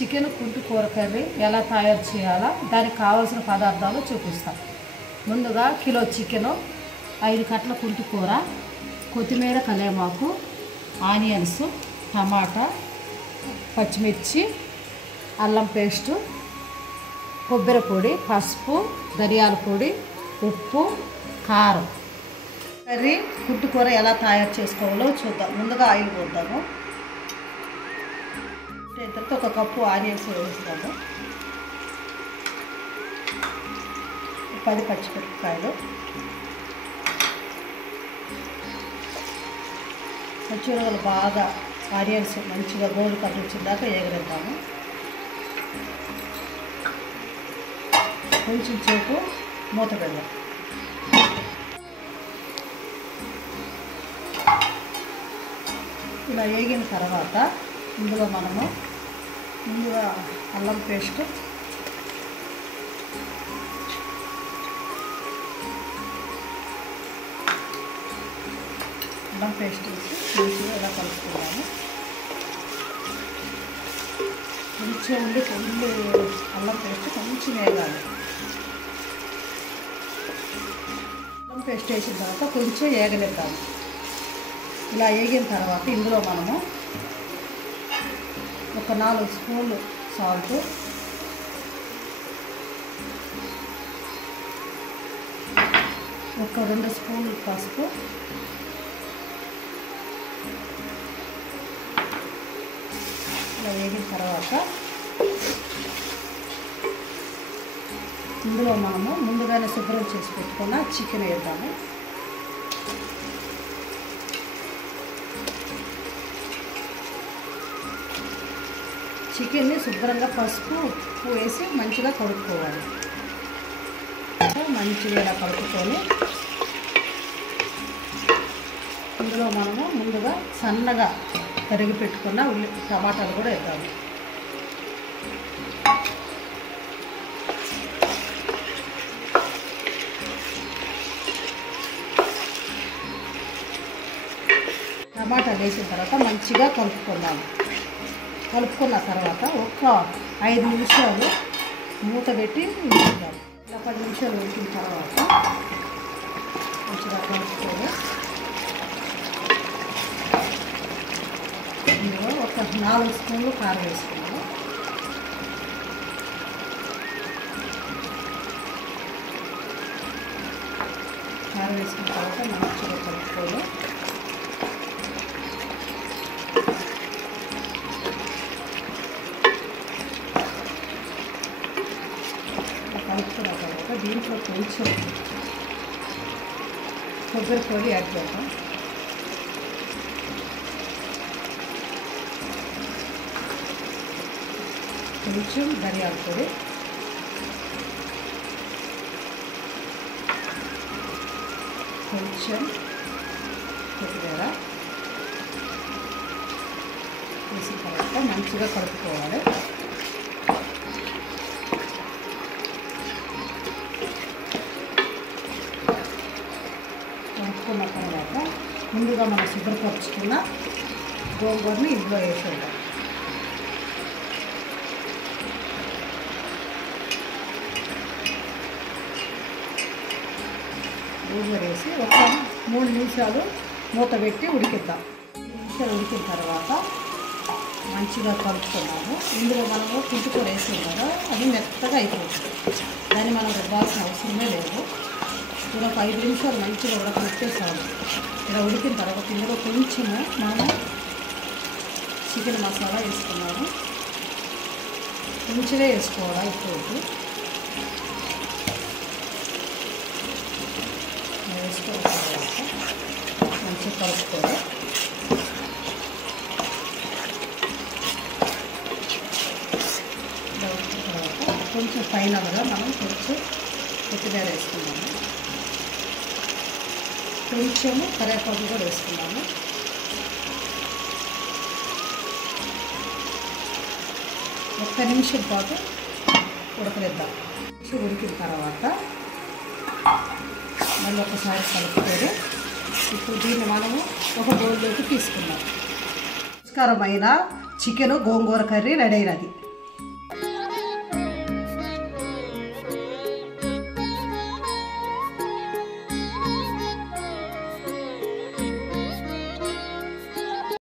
Chicken కుంటి కూర curry ఎలా తయారు చేయాలో దానికి కావాల్సిన పదార్థాలు చూపిస్తాం. ముందుగా కిలో చికెను, 5 కట్టల కుంటి కూర, కొత్తిమీర, కలేమాకు, ఆనియన్స్, టమాటా, పచ్చిమిర్చి, అల్లం పేస్టు, కొబ్బరి పొడి, పసుపు, ధనియాల పొడి, ఉప్పు, కారం. కర్రీ కుంటి కూర ఎలా తయారు చేసుకోవాలో చూద్దాం. ముందుగా ఆయిల్ పోద్దాము. తర్వాత 1 కప్పు ఆనియన్స్ వేస్తాము, 10 పచ్చిమిరపకాయలు, పచ్చిమిరపకాయలు బాగా ఆనియన్స్ మంచిగా గోల్డ్ కలర్ వచ్చేదాకా వేగనిద్దాము. కొంచెం సేపు మూత పెడదాం. ఇలా వేగిన తర్వాత ఇందులో మనము ముందుగా అల్లం పేస్ట్, వేసి మంచిగా ఇలా కలుపుకున్నాము. కొంచెం అల్లం పేస్ట్ కొంచెం వేగాలి. అల్లం పేస్ట్ వేసిన తర్వాత కొంచెం వేగనిద్దాము. ఇలా వేగిన తర్వాత ఇందులో మనము 4 స్పూన్లు సాల్ట్, 2 స్పూన్లు పసుపు, ఇలా వేగిన తర్వాత ఇందులో మనము ముందుగానే శుభ్రం చేసి పెట్టుకున్న చికెన్ వేద్దాము. చికెన్ని శుభ్రంగా పసుపు, ఉప్పు వేసి మంచిగా కడుక్కోవాలి. మంచిగా ఇలా కలుపుకొని ఇందులో మనము ముందుగా సన్నగా తరిగి పెట్టుకున్న టమాటాలు కూడా వేద్దాము. టమాటాలు వేసిన తర్వాత మంచిగా కలుపుకుందాము. కలుపుకున్న తర్వాత 5 నిమిషాలు మూత పెట్టి ఉడికిద్దాం. ఇలా 10 నిమిషాలు ఉడికిన తర్వాత మంచిగా కలుపుకొని ఇందులో 4 స్పూన్లు కారం వేసుకున్నాము. కారం వేసుకున్న తర్వాత మంచిగా కలుపుకొని కలుపుకున్న తర్వాత దీంట్లో కొంచెం కొబ్బరి పొడి యాడ్ చేద్దాం. కొంచెం ధనియాల పొడి, కొంచెం కొత్తిమీర వేసిన తర్వాత మంచిగా కలుపుకోవాలి. కలుపుకున్న తర్వాత ముందుగా మనం శుభ్రపరుచుకున్న గోంగూరని ఇందులో వేసేద్దాం. గోంగూర వేసి 3 నిమిషాలు మూత పెట్టి ఉడికిద్దాం. 3 నిమిషాలు ఉడికిన తర్వాత మంచిగా కలుపుకున్నాము. ఇందులో మనము కుంటి కూర వేసాం కదా, అది మెత్తగా అయిపోతుంది. దాన్ని మనం రుబ్బాల్సిన అవసరమే లేదు. ఇలా 5 నిమిషాలు మంచిగా ఉడకనిచ్చేసాము. ఇలా ఉడికిన తర్వాత ఇందులో కొంచెము మనము చికెన్ మసాలా వేసుకున్నాము. కొంచెమే వేసుకోవాలి. ఇప్పుడు వేసుకున్న తర్వాత మంచిగా కలుపుకోవాలి. ఇలా ఉడికిన తర్వాత కొంచెం ఫైనల్గా మనం కొంచెం కొత్తిమీర వేసుకున్నాము. కొంచెము కరివేపాకు కూడా వేసుకున్నాము. ఒక్క నిమిషం పాటు ఉడకనిద్దాం. ఉడికిన తర్వాత మళ్ళీ ఒకసారి కలుపుకొని ఇప్పుడు దీన్ని మనము ఒక బౌల్లోకి తీసుకున్నాం. రుచికరమైన చికెన్ గోంగూర కర్రీ రెడీ అయినది.